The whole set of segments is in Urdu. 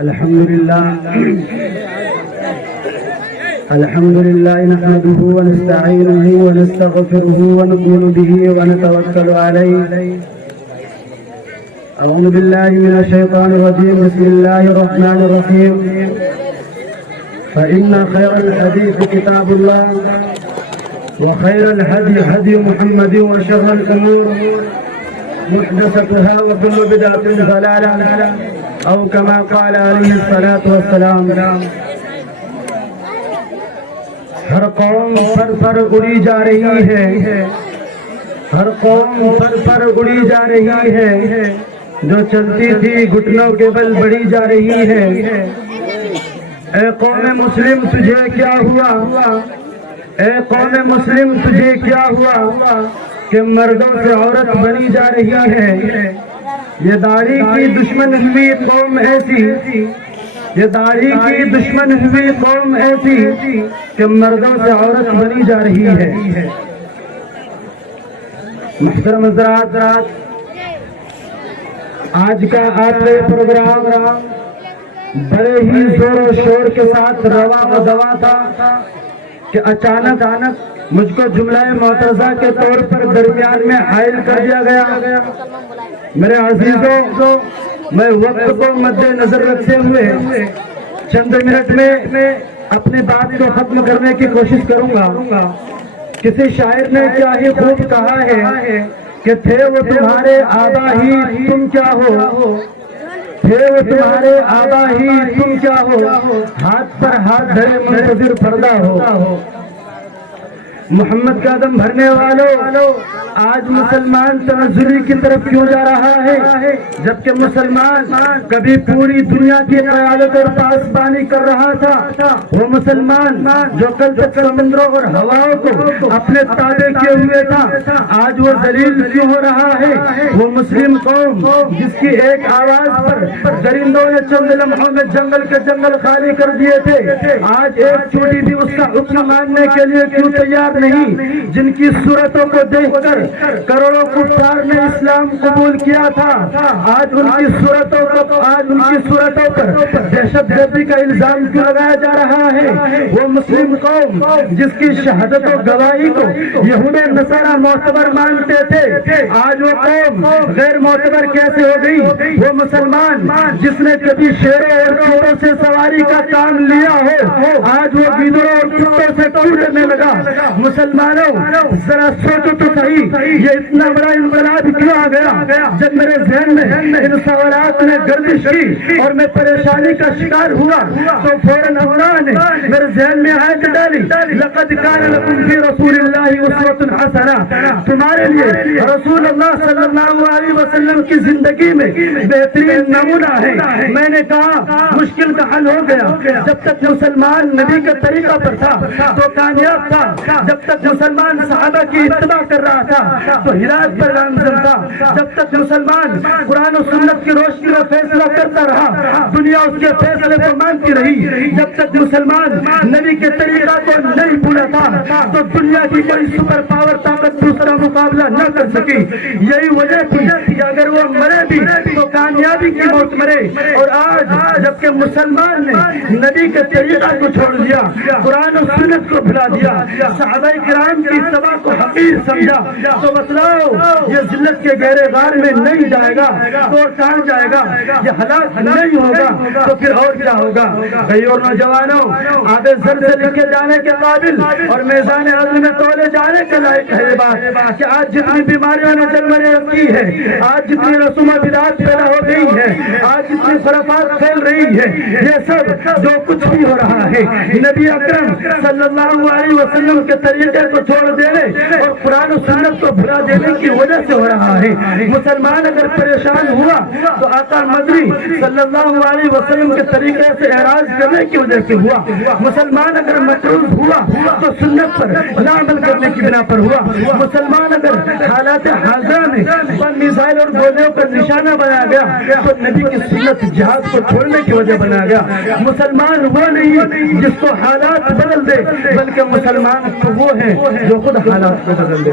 الحمد لله نحمده ونستعينه ونستغفره ونؤمن به ونتوكل عليه. أعوذ بالله من الشيطان الرجيم. بسم الله الرحمن الرحيم. فإن خير الحديث كتاب الله وخير الهدي هدي محمد وشر الأمور محدثتها وكل بدعة ضلالة أو كما قال عليه الصلاة والسلام. ہر قوم پر اڑی جا رہی ہے، ہر قوم پر اڑی جا رہی ہے، جو چلتی تھی گھٹنوں کے بل بڑھی جا رہی ہے. اے قوم مسلم تجھے کیا ہوا، اے قوم مسلم تجھے کیا ہوا کہ مردوں سے عورت بنی جا رہی ہے. یہ داڑھی کی دشمن ہوئی قوم ایسی، یہ داڑھی کی دشمن ہوئی قوم ایسی کہ مردوں سے عورت بنی جا رہی ہے. محترم حضرات، آج کا آپ کا پروگرام بڑے ہی زور و شور کے ساتھ رواں و دواں تھا کہ اچانک مجھ کو جملہ معترضہ کے طور پر درمیان میں حائل کر دیا گیا. میرے عزیزوں، میں وقت کو مد نظر رکھتے ہوئے چند منٹ میں اپنی بات کو ختم کرنے کی کوشش کروں گا. کسی شاعر نے کیا ہی خوب کہا ہے کہ تھے وہ تمہارے آبا ہی تم کیا ہو، تھے وہ تمہارے آبا ہی تم کیا ہو، ہاتھ پر ہاتھ دھرے منتظر پردہ ہو. محمد کا دم بھرنے والوں، آج مسلمان تنزلی کی طرف کیوں جا رہا ہے جبکہ مسلمان کبھی پوری دنیا کی قیادت اور پاسبانی کر رہا تھا؟ وہ مسلمان جو کل تک سمندروں اور ہواؤں کو اپنے تابع کیے ہوئے تھا، آج وہ ذلیل کیوں ہو رہا ہے؟ وہ مسلم قوم جس کی ایک آواز پر درندوں نے چند لمحوں میں جنگل کے جنگل خالی کر دیے تھے، آج ایک چوٹی بھی اس کا حکم ماننے کے لیے کیوں تیار نہیں؟ جن کی صورتوں کو دیکھ کر کروڑوں کفار نے اسلام قبول کیا تھا، آج ان کی صورتوں پر دہشت گردی کا الزام کیوں لگایا جا رہا ہے؟ وہ مسلم قوم جس کی شہادت و گواہی کو یہود نصارہ معتبر مانتے تھے، آج وہ قوم غیر معتبر کیسے ہو گئی؟ وہ مسلمان جس نے کبھی شیروں اور چوروں سے سواری کا کام لیا ہو، آج وہ گیدڑوں اور کتوں سے ٹوٹنے لگا. مسلمانوں، ذرا سوچو تو صحیح، یہ اتنا بڑا انقلاب کیوں آ گیا؟ جب میرے ذہن میں ان سوالات نے گردش کی اور میں پریشانی کا شکار ہوا تو فوراً اللہ نے میرے ذہن میں آیت ڈالی، لقد کان لکم فی رسول اللہ اسوۃ حسنہ. تمہارے لیے رسول اللہ صلی اللہ علیہ وسلم کی زندگی میں بہترین نمونہ ہے. میں نے کہا مشکل کا حل ہو گیا. جب تک مسلمان نبی کے طریقہ پر تھا تو کامیاب تھا، جب تک مسلمان صحابہ کی اتباع کر رہا تھا تو ہدایت پر گامزن تھا، جب تک مسلمان قرآن و سنت کی روشنی میں فیصلہ کرتا رہا دنیا اس کے فیصلے کو مانتی رہی. جب تک مسلمان نبی کے طریقہ کو نہیں بھولا تھا تو دنیا کی کوئی سپر پاور طاقت دوسرا مقابلہ نہ کر سکی. یہی وجہ تھی کہ اگر وہ مرے بھی تو کامیابی کی موت مرے. اور آج جبکہ مسلمان نے نبی کے طریقہ کو چھوڑ دیا، قرآن و سنت کو بھلا دیا، صحابہ کرام کی اتباع کو حقیر سمجھا، تو بتلاؤ یہ ذلت کے گہرے غار میں نہیں جائے گا تو کہاں جائے گا؟ یہ ہلاک نہیں ہوگا تو پھر اور کیا ہوگا؟ بھائی اور نوجوانوں، آب زر سے لکھے جانے کے قابل اور میزان عدل میں تولے جانے کے لائق ہے یہ بات کہ آج جتنی بیماریوں نے جنم کی ہے، آج جتنی رسوم و بدعات پیدا ہو گئی ہے، آج جتنی خرافات پھیل رہی ہے، یہ سب جو کچھ بھی ہو رہا ہے نبی اکرم صلی اللہ علیہ وسلم کے طریقے کو چھوڑ دینے اور قرآن و سنت کو بھلا دینے کی وجہ سے ہو رہا ہے. مسلمان اگر پریشان ہوا تو آقا مدنی صلی اللہ علیہ وسلم کے طریقے سے اعراض کرنے کی وجہ سے ہوا. مسلمان اگر مطروب ہوا تو سنت پر نہ عمل کرنے کی بنا پر ہوا. مسلمان اگر حالات حاضرہ میں بم میزائل اور گولیوں کا نشانہ بنایا گیا تو نبی کی سنت جہاد کو چھوڑنے کی وجہ بنا گیا. مسلمان وہ نہیں جس کو حالات بدل دے، بلکہ مسلمان وہ ہیں جو خود حالات کو بدل دے.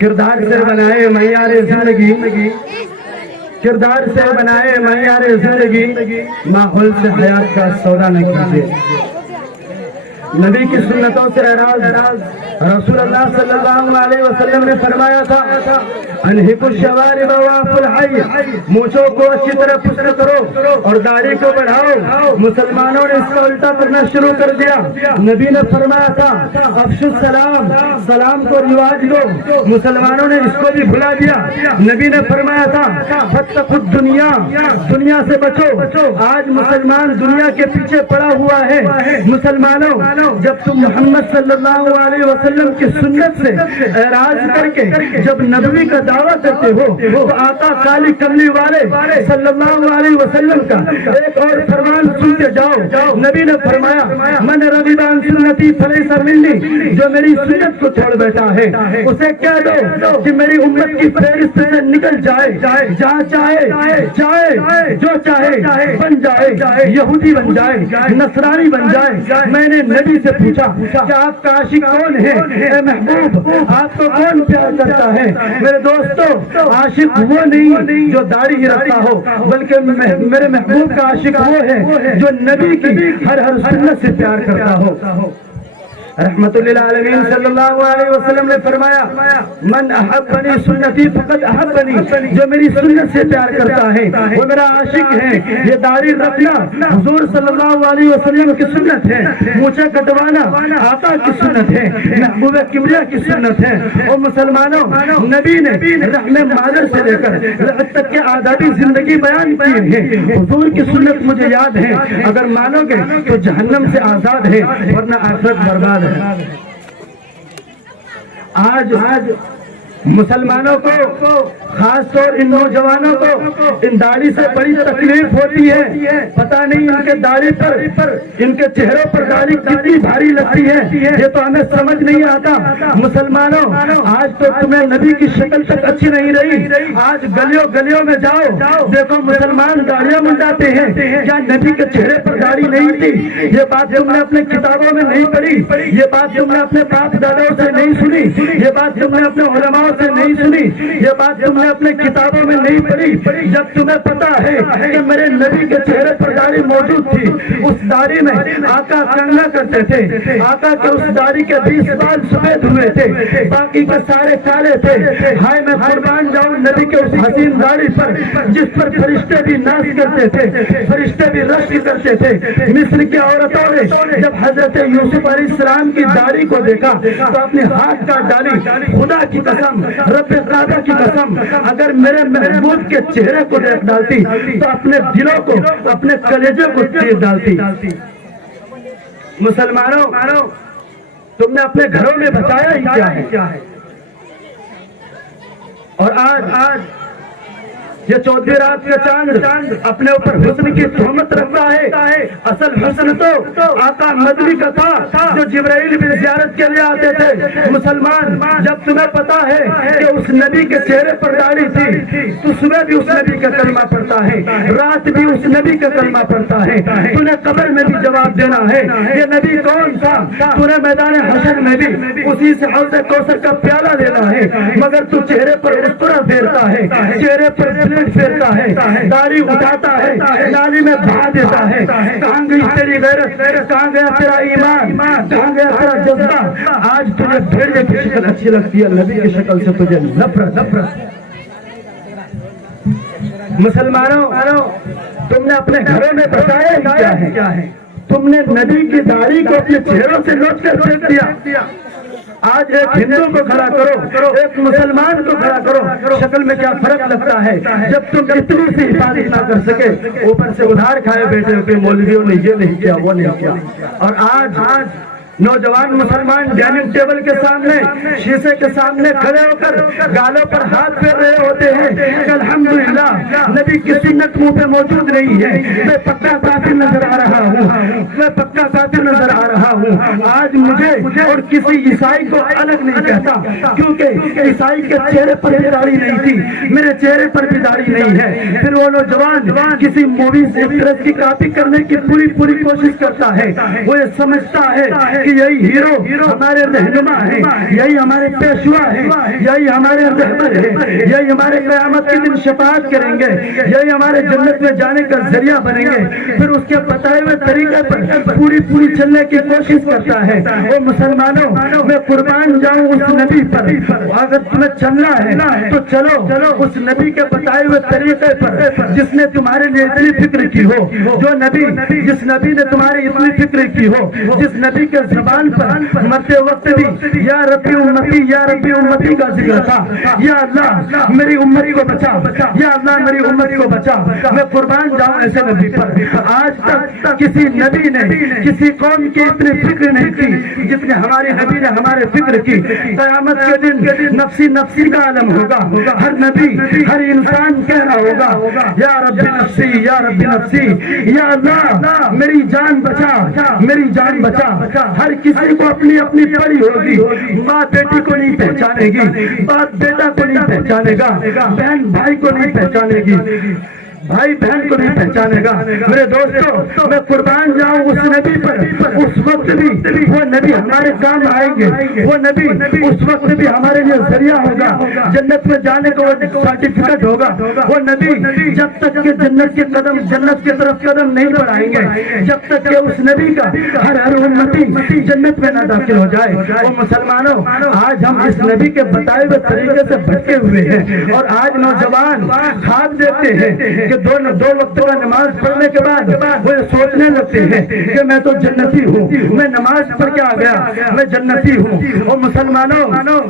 کردار سے بنائے معیار زندگی کردار سے بنائے معیار زندگی، ماحول سے حیات کا سودا نہ کیجیے۔ نبی کی سنتوں سے اعراض، رسول اللہ صلی اللہ علیہ وسلم نے فرمایا تھا انہک الشوارب وعف الحی، مونچھوں کو اچھی طرح پشت کرو اور داڑھی کو بڑھاؤ۔ مسلمانوں نے اس کو الٹا کرنا شروع کر دیا۔ نبی نے فرمایا تھا افشو السلام، سلام کو رواج دو، مسلمانوں نے اس کو بھی بھلا دیا۔ نبی نے فرمایا تھا فاتقوا الدنیا، دنیا سے بچو۔ آج مسلمان دنیا کے پیچھے پڑا ہوا ہے۔ مسلمانوں، جب تم محمد صلی اللہ علیہ وسلم کی سنت سے اعراض کر کے جب نبوی کا دعویٰ کرتے ہو تو آقا کالی کملی والے صلی اللہ علیہ وسلم کا ایک اور فرمان سنتے جاؤ۔ نبی نے فرمایا من رغب عن سنتی فلیس منی، جو میری سنت کو چھوڑ بیٹھا ہے اسے کہہ دو کہ میری امت کی فہرست سے نکل جائے، جہاں چاہے جائے، جو چاہے بن جائے، یہودی بن جائے، نصرانی بن جائے۔ میں نے نبی سے پوچھا کہ آپ کا عاشق کون ہے؟ اے محبوب، آپ کو کون پیار کرتا ہے؟ میرے دوستو، عاشق وہ نہیں جو داڑھی ہی رکھتا ہو، بلکہ میرے محبوب کا عاشق وہ ہے جو نبی کی ہر سنت سے پیار کرتا ہو۔ رحمت للعالمین صلی اللہ علیہ وسلم نے فرمایا من احبنی سنتی فقد احبنی، جو میری سنت سے پیار کرتا ہے وہ میرا عاشق ہے۔ یہ داڑھی رکھنا حضور صلی اللہ علیہ وسلم کی سنت ہے، مونچھیں کٹوانا آقا کی سنت ہے، محبوب کبریا کی سنت ہے۔ اور مسلمانوں، نبی نے رحم مادر سے لے کر رحمت تک کے آدابی زندگی بیان کی ہے۔ حضور کی سنت مجھے یاد ہے، اگر مانو گے تو جہنم سے آزاد ہے، ورنہ آخرت برباد ہے۔ آج مسلمانوں کو، خاص طور ان نوجوانوں کو ان داڑھی سے بڑی تکلیف ہوتی ہے۔ پتہ نہیں ان کے داڑھی پر، ان کے چہروں پر داڑھی کتنی بھاری لگتی ہے، یہ تو ہمیں سمجھ نہیں آتا۔ مسلمانوں، آج تو تمہیں نبی کی شکل تک اچھی نہیں رہی۔ آج گلیوں میں جاؤ، دیکھو مسلمان داڑیاں منڈاتے ہیں۔ کیا نبی کے چہرے پر داڑھی نہیں تھی؟ یہ بات تم نے اپنے کتابوں میں نہیں پڑھی، یہ بات تم نے اپنے باپ داداؤں سے نہیں سنی، یہ بات تم نے اپنے علماء سے نہیں سنی، یہ بات تم نے اپنے کتابوں میں نہیں پڑھی۔ جب تمہیں پتا ہے کہ میرے نبی کے چہرے پر داڑھی موجود تھی، اس داڑھی میں آقا کنگھا کرتے تھے، آقا کے اس داڑھی کے 20 بال سفید ہوئے تھے، باقی کے سارے کالے تھے۔ ہائے میں قربان جاؤں نبی کے اس حسین داڑھی پر جس پر فرشتے بھی ناز کرتے تھے، فرشتے بھی رشک کرتے تھے۔ مصر کی عورتوں نے جب حضرت یوسف علیہ السلام کی داڑھی کو دیکھا تو اپنے ہاتھ کاٹ ڈالی۔ خدا کی قسم، رب کعبہ کی قسم، اگر میرے محبوب کے چہرے کو دیکھ ڈالتی تو اپنے دلوں کو، اپنے کلیجے کو چیر ڈالتی۔ مسلمانوں، تم نے اپنے گھروں میں بچایا ہی کیا ہے؟ اور آج یہ 14 رات کا چاند اپنے اوپر حسن کی تہمت رکھتا ہے۔ اصل حسن تو آقا مدنی کا تھا جو جبرائیل بھی زیارت کے لیے آتے تھے۔ مسلمان، جب تمہیں پتا ہے کہ اس نبی کے چہرے پر داڑھی تھی تو صبح بھی اس نبی کا کلمہ پڑھتا ہے، رات بھی اس نبی کا کلمہ پڑھتا ہے۔ تو نے قبر میں بھی جواب دینا ہے یہ نبی کون تھا، تو نے میدان حشر میں بھی اسی سے حوض کوثر کا پیالہ لینا ہے، مگر تو چہرے پر اس طرح پھیرتا ہے، چہرے پر پھیرتا ہے، داڑھی اٹھاتا ہے، نالی میں بہا دیتا ہے۔ کہاں گئی تیری غیرت، کہاں گیا تیرا ایمان، کہاں گیا تیرا جذبہ؟ آج تجھے بھیڑیے کی شکل اچھی لگتی ہے، نبی کی شکل سے تجھے نفرت۔ مسلمانوں، تم نے اپنے گھروں میں بچایا کیا ہے؟ تم نے نبی کی داڑھی کو اپنے چہروں سے نوچ کر پھینک دیا۔ آج ایک ہندو کو کھڑا کرو، ایک مسلمان کو کھڑا کرو، شکل میں کیا فرق لگتا ہے؟ جب تم اتنی سی حفاظت نہ کر سکے، اوپر سے ادھار کھائے بیٹھے ہو کہ مولویوں نے یہ نہیں کیا، وہ نہیں کیا۔ اور آج نوجوان مسلمان ڈائننگ ٹیبل کے سامنے، شیشے کے سامنے کھڑے ہو کر گالوں پر ہاتھ پھیر رہے ہوتے ہیں کہ الحمدللہ نبی کی سنت منہ پہ موجود نہیں ہے، میں پکا کافر نظر آ رہا ہوں، میں پکا کافر نظر آ رہا ہوں۔ ہوں آج مجھے اور کسی عیسائی کو الگ نہیں کہتا، کیونکہ عیسائی کے چہرے پر بھی داڑھی نہیں تھی، میرے چہرے پر بھی داڑھی نہیں ہے۔ پھر وہ نوجوان کسی مووی سے ایکٹریس کی کاپی کرنے کی پوری کوشش کرتا ہے، وہ یہ سمجھتا ہے کہ یہی ہیرو ہمارے رہنما ہے، یہی ہمارے پیشوا ہے، یہی ہمارے رہبر ہے، یہی ہمارے قیامت کے دن شفاعت کریں گے، یہی ہمارے جنت میں جانے کا ذریعہ بنیں گے۔ پھر اس کے بتائے ہوئے طریقے پر پوری چلنے کی کوشش کرتا ہے۔ وہ مسلمانوں، میں قربان جاؤں اس نبی پر، اگر تمہیں چلنا ہے تو چلو اس نبی کے بتائے ہوئے طریقے پر جس نے تمہارے لیے اتنی فکر کی ہو، جو نبی جس نبی نے تمہاری اتنی فکر کی ہو، جس نبی کے زبان پر مرتے وقت بھی یا ربی امتی یا ربی امتی کا ذکر تھا، یا اللہ میری امت کو بچا، یا اللہ میری امت کو بچا، میں قربان جاؤں ایسے نبی پر۔ آج تک کسی نبی نے کسی قوم کی اتنی فکر نہیں کی جتنے ہمارے نبی نے ہمارے فکر کی۔ قیامت کے دن نفسی کا عالم ہوگا، ہر نبی ہر انسان کہنا ہوگا یا رب نفسی یا رب نفسی، یا اللہ میری جان بچا، میری جان بچا۔ ہر کسی کو اپنی پڑی ہوگی، ماں بیٹی کو نہیں پہچانے گی، باپ بیٹا کو نہیں پہچانے گا، بہن بھائی کو نہیں پہچانے گی، بھائی بہن کو نہیں پہچانے گا۔ میرے دوستوں، میں قربان جاؤں اس نبی پر، اس وقت بھی وہ نبی ہمارے کام آئیں گے، وہ نبی اس وقت بھی ہمارے لیے ذریعہ ہوگا، جنت میں جانے کا سرٹیفکیٹ ہوگا۔ وہ نبی جب تک کہ جنت کی طرف قدم نہیں بڑھائیں گے، جب تک کہ اس نبی کا ہر امتی جنت میں نہ داخل ہو جائے۔ وہ مسلمانوں، آج ہم اس نبی کے بتائے ہوئے طریقے سے بھٹکے ہوئے ہیں، اور آج نوجوان خواب دیتے ہیں کہ دو وقت کا نماز پڑھنے کے بعد وہ سوچنے لگتے ہیں کہ میں تو جنتی ہوں، میں نماز پڑھ کے آ گیا، میں جنتی ہوں۔ اور مسلمانوں،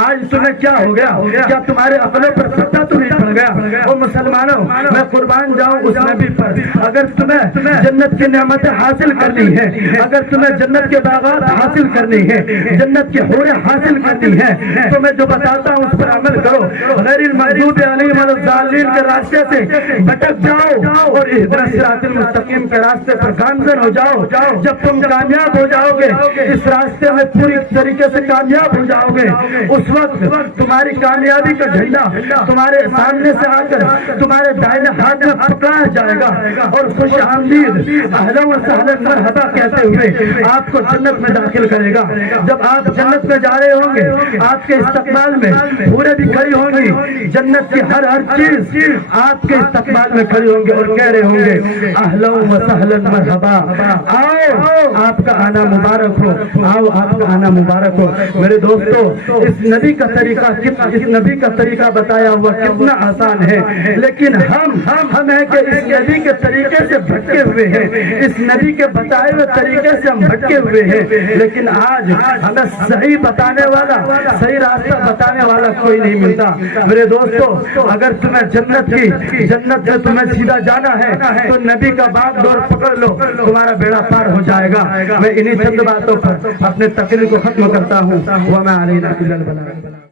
آج تمہیں کیا ہو گیا؟ کیا تمہارے عقلوں پر پتہ تو نہیں پڑ گیا؟ او مسلمانوں، میں قربان جاؤں اس نبی پر، اگر تمہیں جنت کی نعمتیں حاصل کرنی ہے، اگر تمہیں جنت کے باغات حاصل کرنی ہے، جنت کی حوریں حاصل کرنی ہے، تو میں جو بتاتا ہوں اس پر عمل کرو۔ غیر المغضوب علیہم ولا الضالین کے راستے سے بھٹک جاؤ اور اہدنا الصراط المستقیم کے راستے پر گامزن ہو جاؤ۔ جب تم کامیاب ہو جاؤ گے، اس راستے میں پوری طریقے سے کامیاب ہو جاؤ گے، اس وقت تمہاری کامیابی کا جھنڈا تمہارے سامنے سے آ کر تمہارے دائیں ہاتھ میں پکڑایا جائے گا، اور خوش آمدید اہلا و سہلا مرحبا کہتے ہوئے آپ کو جنت میں داخل کرے گا۔ جب آپ جنت میں جا رہے ہوں گے، آپ کے استقبال میں پورے بھی کھڑی ہوں گی، جنت کی ہر چیز آپ کے استقبال میں کھڑی ہوں گے اور کہہ رہے ہوں گے اہلا و سہلا مرحبا، آؤ آپ کا آنا مبارک ہو، آؤ آپ کا آنا مبارک ہو۔ میرے دوستو، اس نبی کا طریقہ اس نبی کا طریقہ بتایا ہوا کتنا آسان ہے، لیکن ہم ہیں کہ اس نبی کے طریقے سے بھٹکے ہوئے ہیں، اس نبی کے بتائے ہوئے طریقے سے ہم بھٹکے ہوئے ہیں۔ لیکن آج ہمیں صحیح بتانے والا، صحیح راستہ بتانے والا کوئی نہیں ملتا۔ میرے دوستو، اگر تمہیں جنت سے تمہیں سیدھا جانا ہے تو نبی کا باغ دور پکڑ لو، تمہارا بیڑا پار ہو جائے گا۔ میں انہی چند باتوں پر اپنے تقریر کو ختم کرتا ہوں۔ وما علینا الا البلاغ۔